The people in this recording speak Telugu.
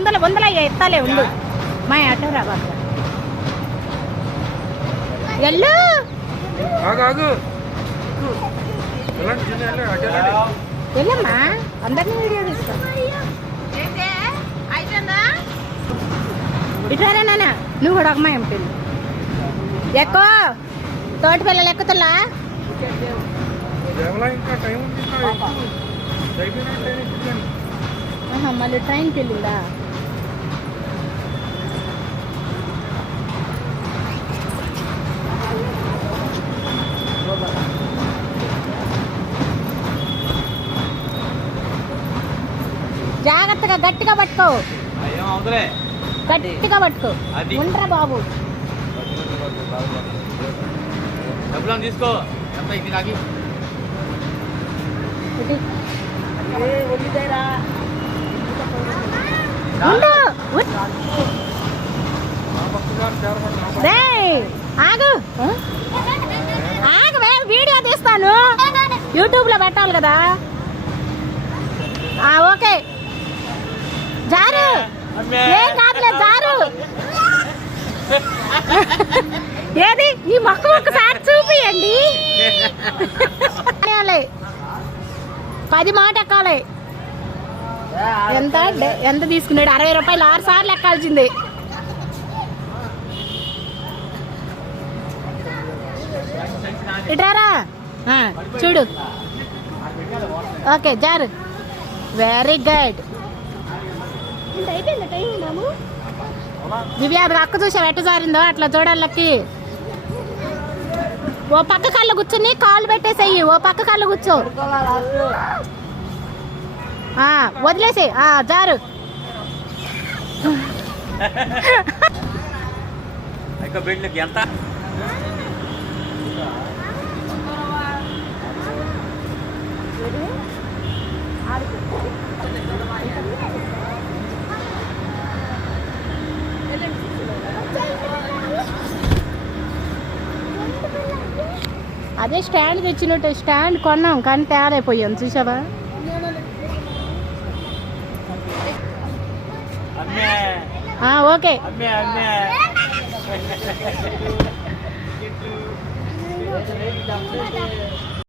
వందల ఎత్తాలే ఉండు మా ఆటో రాబా ఎల్లు వెళ్ళమ్మా అందరినీ వీడియో తీసుకో ఇట్లానే నాన్న నువ్వు కూడా ఒక అమ్మాయి పిల్లి ఎక్కువ తోటి పిల్లలు ఎక్కుతులా మళ్ళీ ట్రైన్కి వెళ్ళిందా జాగ్రత్తగా గట్టిగా పట్టుకో గట్టిగా పట్టుకో ఉండరా బాబు తీసుకో ఆగు ఆగు వీడియో తీస్తాను యూట్యూబ్ లో పెట్టాలి కదా ఓకే జారు ఏం కాదులే జారు ఏది ఈ మొక్క ఒక్కసారి చూపియండి 10 మాట ఎక్కాలి ఎంత తీసుకున్నాడు 60 రూపాయలు 6 సార్లు ఎక్కాల్సింది ఇటారా చూడు ఓకే జారు వెరీ గుడ్ అయిపోయింది టైం ఉన్నాము దివ్య అది అక్క చూసావు ఎట్ట జారిందో అట్లా చూడాలకి ఓ పక్క కళ్ళు కూర్చుని కాళ్ళు పెట్టేసేయి ఓ పక్క కళ్ళు కూర్చో వదిలేసి జారు ఎంత అదే స్టాండ్ తెచ్చినట్టు స్టాండ్ కొన్నాం కానీ తయారైపోయాం చూసావా ఓకే